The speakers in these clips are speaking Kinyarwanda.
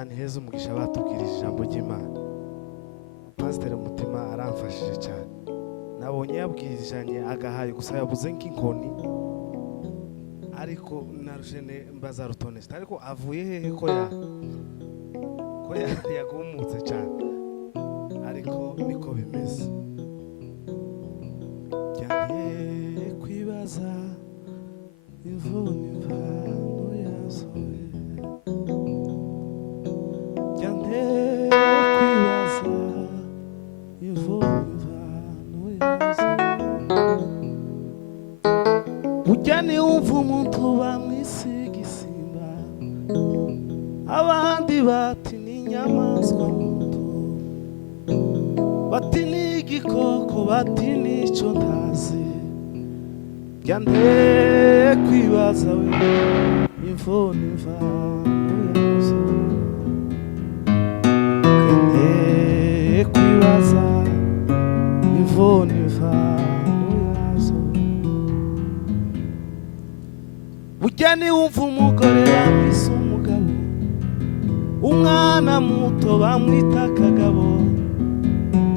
Imana iheze umugisha batubwirije ijambo ry'Imana. Pasiteri Mutima aramfashije cyane. Nabonye yabwirijanye agahaye gusa yabuze nk'inkoni, ariko narushene mbaza rutonesha, ariko avuye hehe ko yagumutse cyane, ariko niko bimeze. Byanteye kwibaza imvune imvano yasohoye, byanteye kwibaza imvune imvano yasohoye. Ujya niwumva umuntu bamwisiga isimba, abandi bati ni inyamaswa muntu, bati ni igikoko, bati ni icyo ntazi. Byanteye kwibaza we imvune imvano yasohoye, byanteye kwibaza imvune imvano yasohoye. Ujya niwumva umugore bamwise umugabo, umwana muto bamwita akagabo.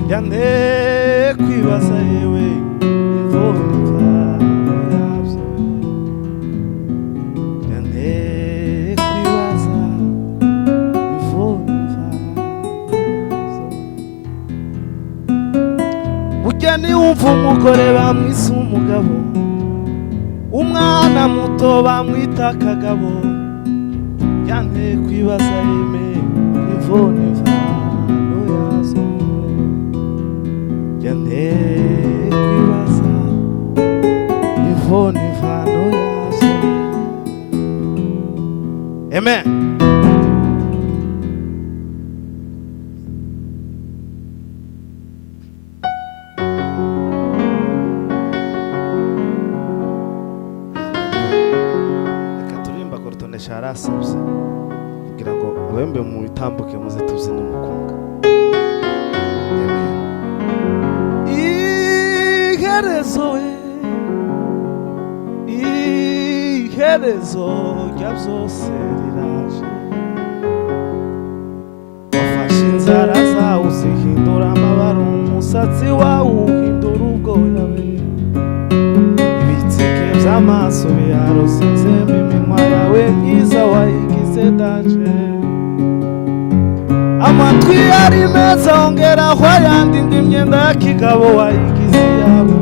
Byanteye kwibaza yewe imvune imvano yabyo, byanteye kwibaza imvune imvano yabyo. Ujya niwumva umugore bamwise umugabo, umwana muto bamwita akagabo. Byanteye kwibaza yeme imvune imvano yazo, byanteye kwibaza imvune imvano yazo. Amen. Arasabye kugira ngo abembe mu bitambuke muze tuzi n'umukunga. Iherezo rya byose riraje, wafashe inzara zawe uzihindura amabara, umusatsi wawe uhindura ubwoya we, ibitsike by'amaso biharose inzembe, iminwa yawe myiza wayigize daje. Amatwi yari meza ongeraho ayandi, indi myenda ya kigabo wayigize iyawe.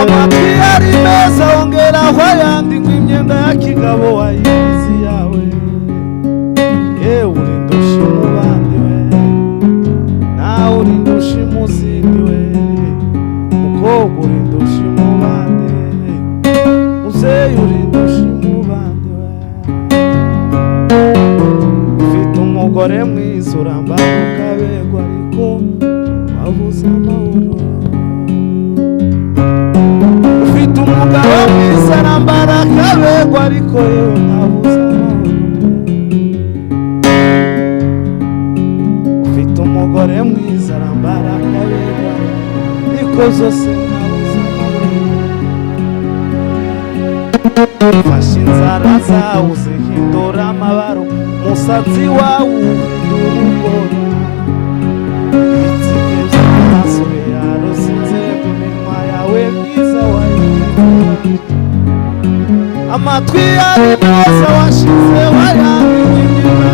Amatwi yari meza ongeraho ayandi, indi myenda ya kigabo wayigize iyawe. Yewe urinda ushima ubandi we, nawe urinda ushima uzindi we, mukobwa urinda ushima ubandi, muzeyi urinda ushima ubandi we. Ufite umugore mwiza urambara ukabegwa, ariko wabuze amahoro. Ufite umugabo mwiza arambara akabegwa, ariko yewe ntabuze amahoro. Ufite umugore mwiza arambara akabegwa, ariko zose ntabuze amahoro. Ufashe inzara zawe uzihindura amabara, umusatsi wawe uhindura ubwoya, ibitsike by'amaso biharose inzembe, iminwa yawe myiza wayigize. Amatwi yari meza washize wayandi, iminwa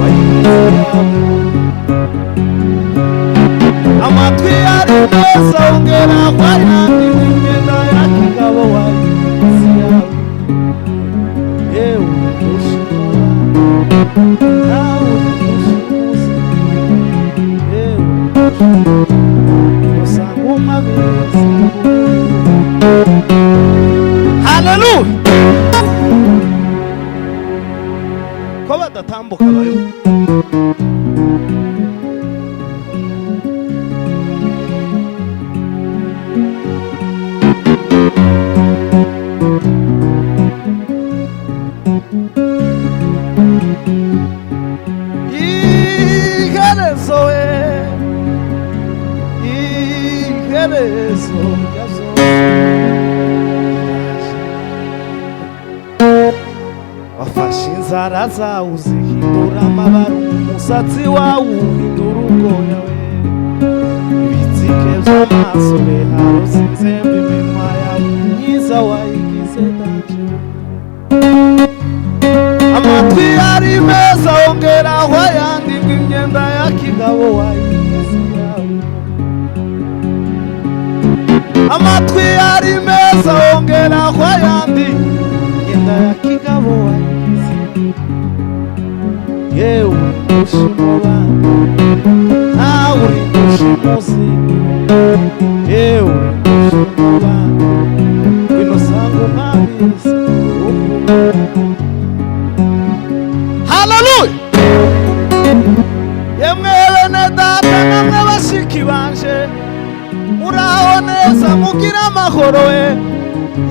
wayigize iyawe. Amatwi yari meza ongeraho ayandi, imyenda ya kigabo wayigize iyawe. Yewe ushima nawe ushima uzindi, yewe usanga umabeza. Haleluya. Ko badatambuka bayo. Iherezo rya byose wafashe inzara zawe uzihindura amabara, umusatsi wawe uhindura ubwoya we, ibitsike by'amaso be harose inzembe, iminwa yawe myiza wayigize daje, amatwi yari meza wongeraho ayandi, ngo imyenda ya kigabo wayigize iyawe, amatwi yari meza wongeraho ayandi, imyenda ya kigabo wayigize, yewe ushimo bandi nawe uri ushimuzi, yewe ushimo bandi wino sanga umwami Yesu. Haleluya! Yemwe bene data namwe bashiki banje, muraho neza mugira amahoro we,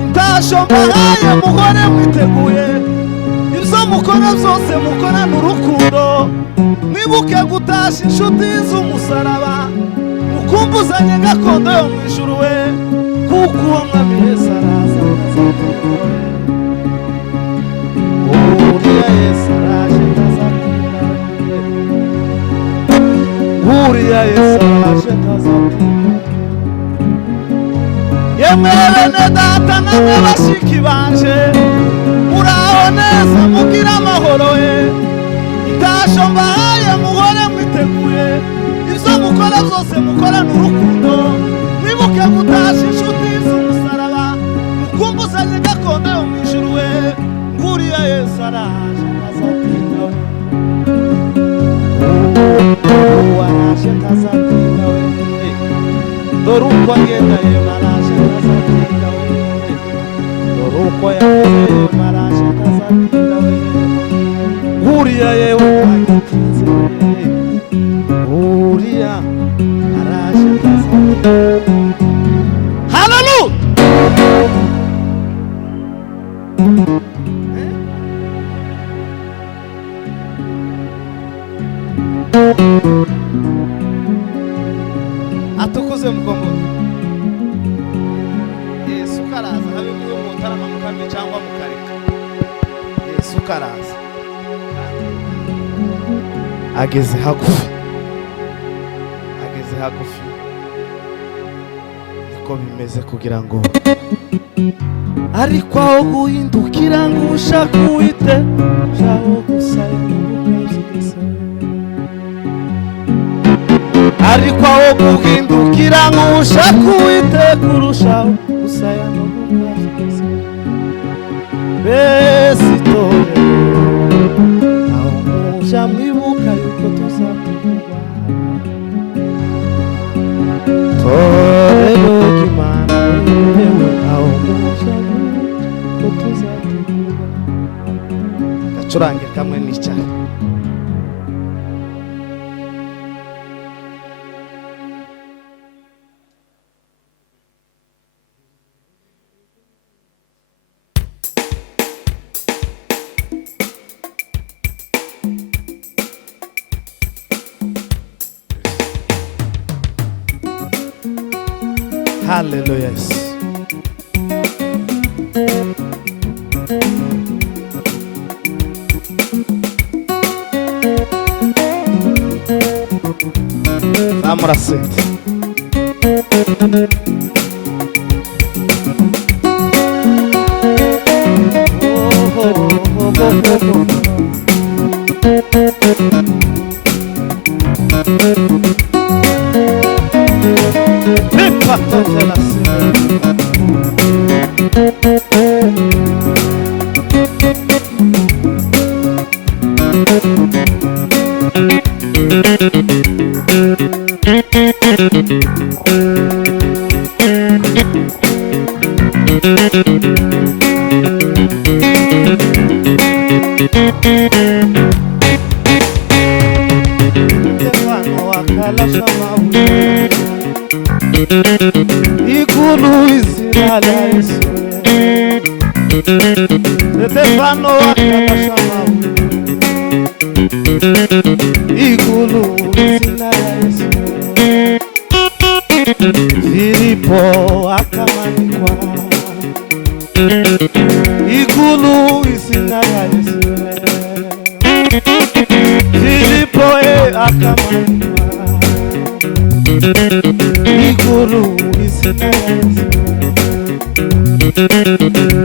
intasho mbahaye muhore mwiteguye, ibyo mukora byose mukorana urukundo, mwibuke gutasha inshuti z'umusaraba, mukumbuzanye gakondo yo mu ijuru we, kuko uwo mwami Yesu araza azakubohora. Uriya Yesu araje ntazatinda, uriya Yesu araje ntazatinda. Yemwe bene data namwe bashiki banje, muraho neza mugira amahoro we, intasho mbahaye muhore mwiteguye, ibyo mukora byose mukorana urukundo, mwibuke gutasha inshuti z'umusaraba, mukumbuzanye gakondo yo mu ijuru we, nguriya Yesu araje ntazatinda we, uwo araje ntazatinda we, dore uko agenda yema araje ntazatinda we, dore uko yakoze yema araje ntazatinda we, nguriya yewe ntagitinze we, nguriya araje ntazatinda. Haleluya! Atukuze mukombozi Yesu karaza, habe muri mutarama mukambi cyangwa mukareka, Yesu karaza ageze hagufi, ageze hagufi, niko bimeze kugira ngo ariko aho guhindukira ngo ushaka uwite shaho gusaya n'ubukazi, ariko aho guhindukira ngo ushaka uwite kurushaho gusaya n'ubukazi, bese itorero aho muja mwibuka yuko tuzaturwa, torero ry'Imana yewe aho muja mwibuka yuko tuzaturwa. Gacurange kamwe n'icyari. Hallelujah. Amrasete. Ikulu izina la Yesu, Stefano akalasha mawe. Ikulu izina la Yesu, Filipo akamanikwa. Ikulu izina la Yesu,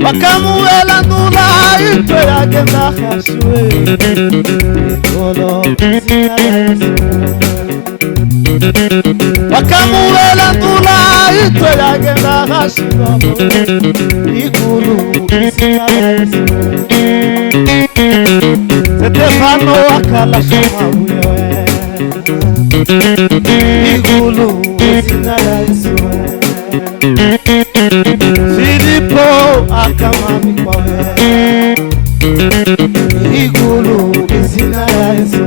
Wakamuela nula itwe yagenda khashwe Ikolo izina Yesu Wakamuela nula itwe yagenda khashwe Ikolo izina Yesu Stefano akala shoma uyewe Ikolo izina Yesu Filipo akamami kwawe Igulu izina Yesu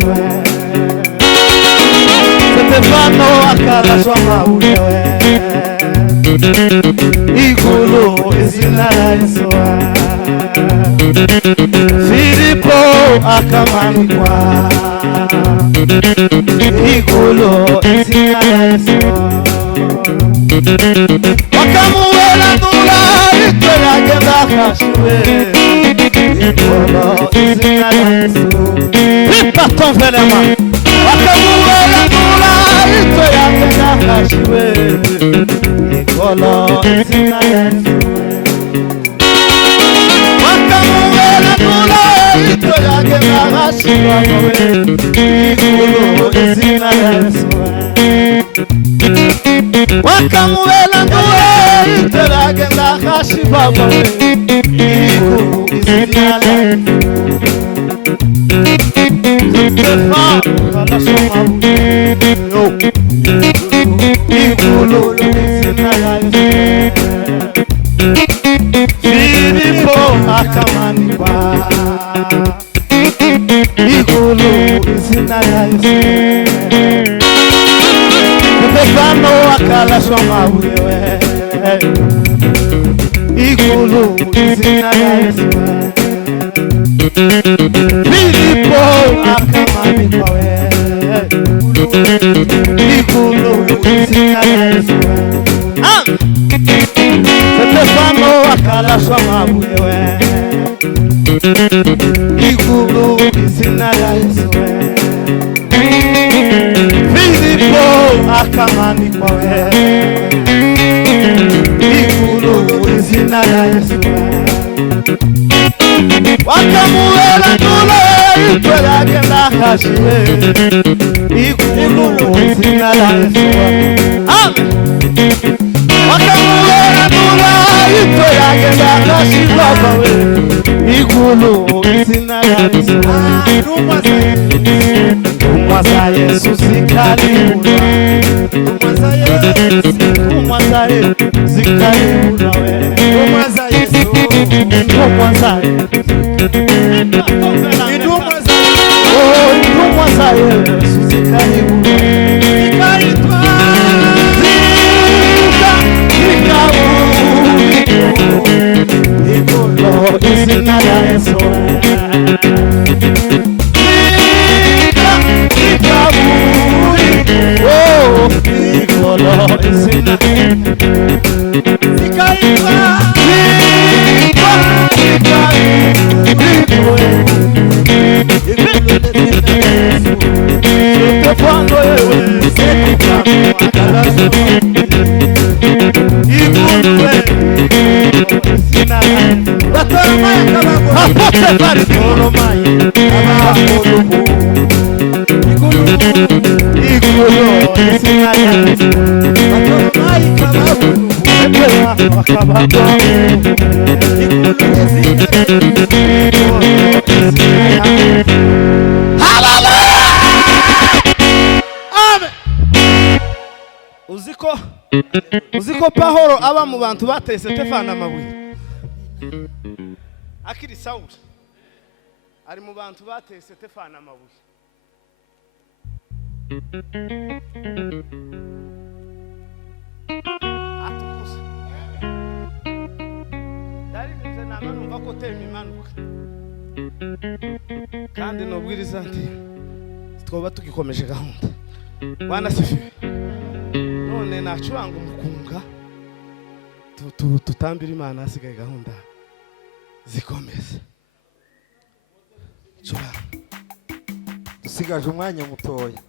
Stefano akalaswa maulewe Igulu izina Yesu Filipo akamami kwawe Igulu izina Yesu Wakamuela nula itwe yagenda khashwe Ikolo izina Yesu Lipa ton velema Wakamuela nula itwe yagenda khashwe Ikolo izina Yesu Wakamuela nula itwe yagenda khashwe Ikolo izina Yesu Wakamuela nduwe iteragenda khashibaba Ikulu izina Yesu Tefa kalasoma yo Ikulu izina Yesu Filipo akamani ba Ikulu izina Yesu Stefano akalaswa maulewe Ikulu izina Yesu Filipo akamami kwawe Ikulu izina Yesu Stefano akalaswa maulewe Ikulu izina Yesu Filipo akamani kwawe Ikulu izina Yesu Wakamuela nula itwe yagenda khashwe Ikulu izina Yesu Wakamuela nula itwe yagenda khashwe Ikulu izina Yesu Umwaza Yesu zikalibula Umwaza Yesu zikalibula Umwaza Yesu Umwaza Yesu zikalibula Zikaitwa Ikolo izina Yesu Ikolo izina Zikaitwa Uziko Pahoro aba mu bantu bateye Stefano amabuye akiri Saul ari mu bantu bateye Stefano amabuye atukuze dari nze namanumva ko tema imanuka kandi nobwiriza nti twoba tugikomeje gahunda bwana sifiwe none nacuranga umukunga tutambira Imana hasigaye gahunda zikomeze curanga dusigaje umwanya mutoya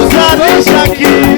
uzabishakira